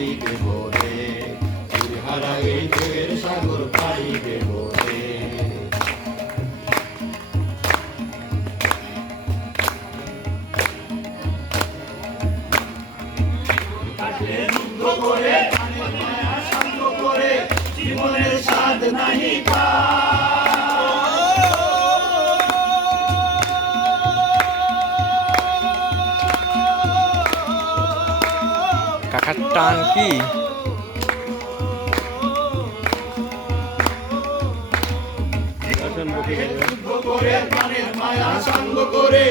পাড়ি দেব রে, হারা এই ঢেউয়ের সাগর পাড়ি দেব রে। যুদ্ধ করে মায়া শান্ত করে জীবনের স্বাদ নাহি কাকার টান কি যুদ্ধ করে প্রাণের মায়া সঙ্গ করে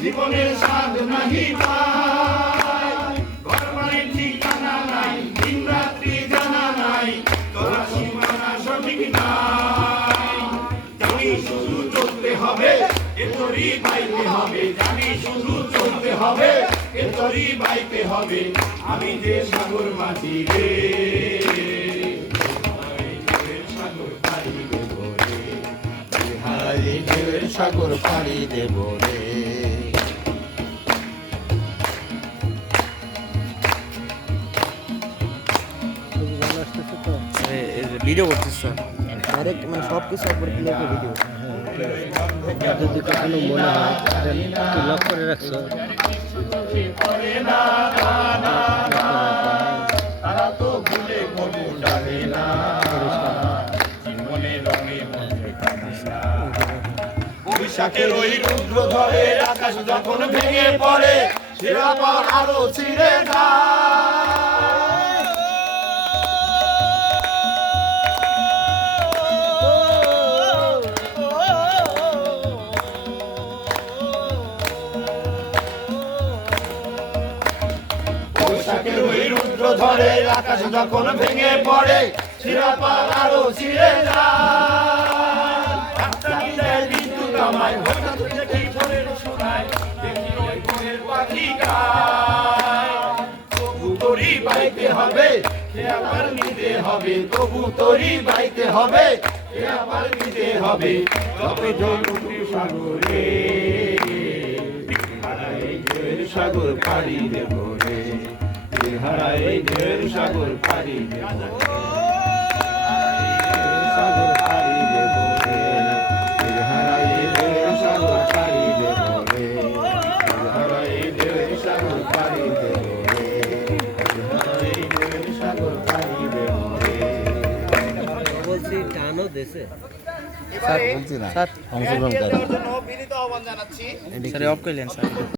জীবনের স্বাদ নাহি পায়। ঘরবাড়ির ঠিকানা নাই, দিন রাত্রি জানা নাই, তোরা সীমানা সঠিক নাই। জানি শুধু চলতে হবে, এ তোরই বাইতে হবে, জানি শুধু চলতে হবে, এ তোরই বাইতে হবে। আমি যে সাগর মাঝি রে, সাগর পাড়ি দেব রে, হারাই ঢেউয়ের সাগর পাড়ি দেব রে। ভিডিও করতেছ স্যার? ডাইরেক্ট মানে সব কিছু একবার ক্লিয়ার করে ভিডিও। যদি কখনো মনে হয় একটু লক করে রাখছো, তারা তো ভুলে কোনো ডালে না, জীবনে রঙে মধ্যে কাঁদে না। বৈশাখের ওই রুদ্র ধরে আকাশ যখন ভেঙে পড়ে, শিরাপর আলো ছিঁড়ে যায়। বৈশাখের ওই রুদ্র ধরে আকাশ যখন ভেঙে পড়ে, শিরাপার আলো ছিঁড়ে যায়। রাস্তায় দেয় বিদ্যুৎ আমায়, হঠাৎ দেখি ভোরের সোনায়, দেখি ওই ভোরের পাখি গায়। তবু তোরই বাইতে হবে, সে আবার নিতে হবে, তবু তোরই বাইতে হবে, সে আবার নিতে হবে। যবে জলুকি সাগরে, হারাই ঢেউয়ের সাগর পাড়ি দেব রে, হারাই ঢেউয়ের সাগর পাড়ি দেব রে, সাগর পাড়ি দেব রে, হারাই ঢেউয়ের সাগর পাড়ি দেব রে, হারাই ঢেউয়ের সাগর পাড়ি দেব রে, হারাই ঢেউয়ের সাগর পাড়ি দেব রে। বলছি টানও দেশে স্যার বলছি না স্যার অংশগ্রহণ করেন বিনীত আহ্বান জানাচ্ছি। স্যার অফ করলেন স্যার।